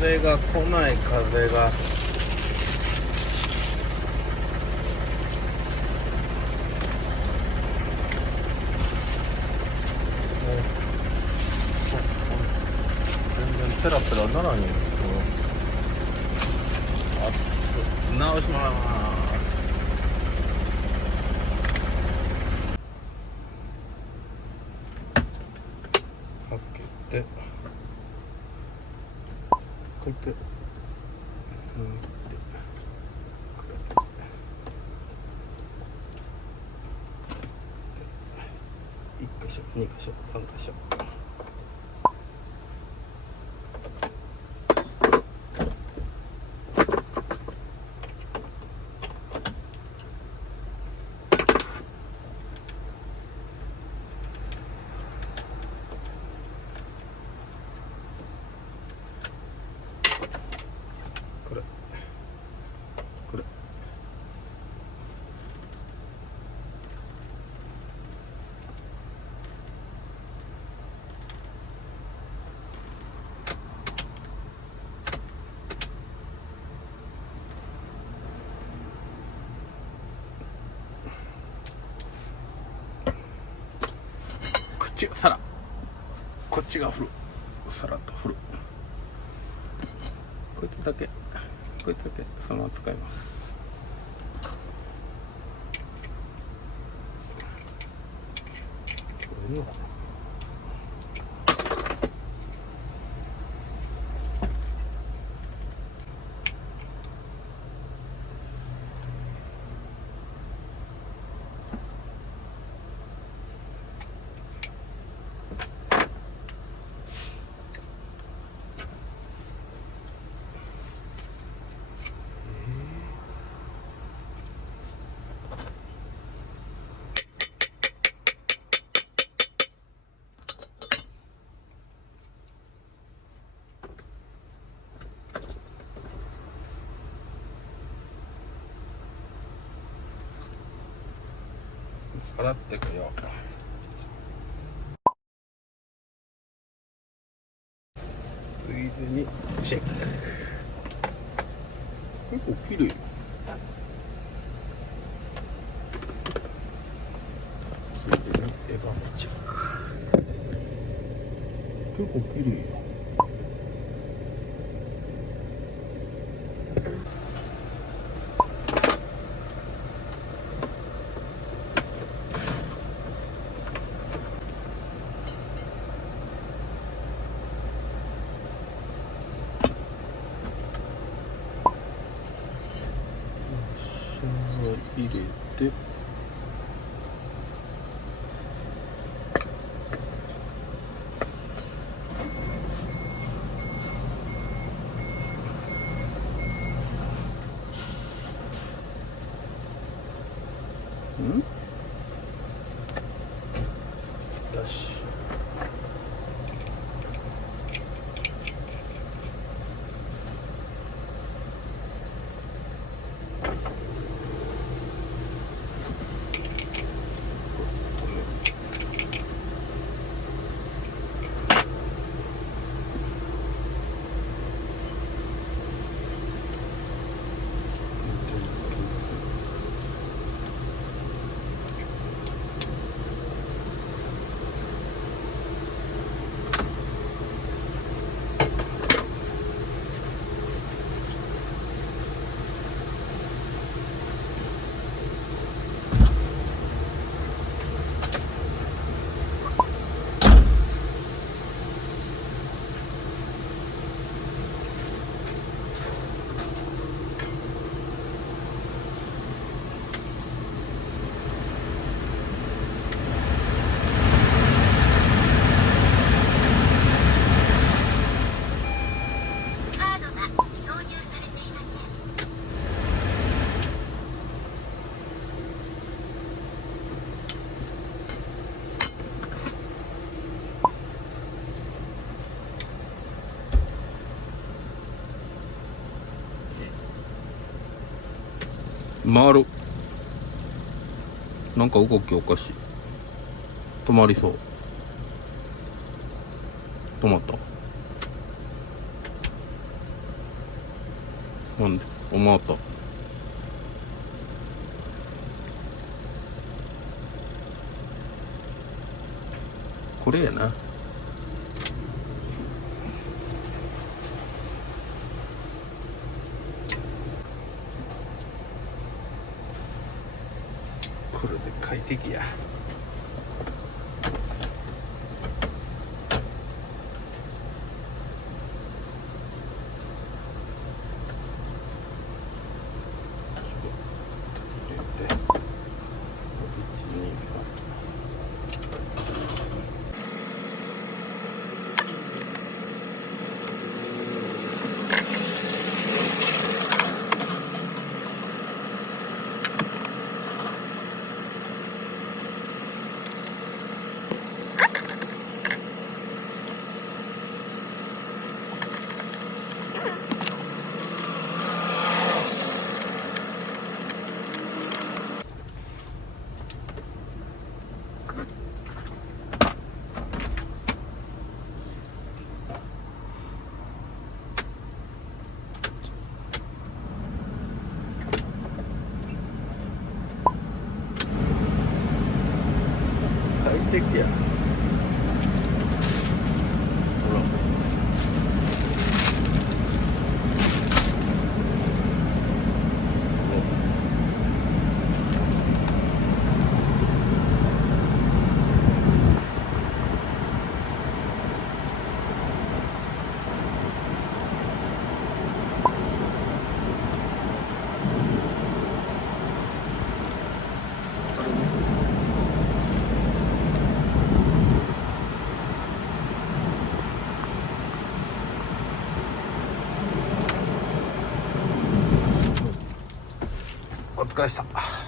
風が来ない、風が。全然ペラペラならんよ。直します。開けて開けて1箇所2箇所3箇所。これこっちが皿、こっちが振る、皿と振る。こうやってだけ、こうやってだけそのまま使います。これの洗ってこよう。ついでにチェック。結構綺麗。ついでにエヴァもチェック。結構綺麗よ。入れてよし。回る。なんか動きおかしい。止まりそう。止まった。ほんで思うとこれやな。これで快適や。快適や。ほら。お疲れした。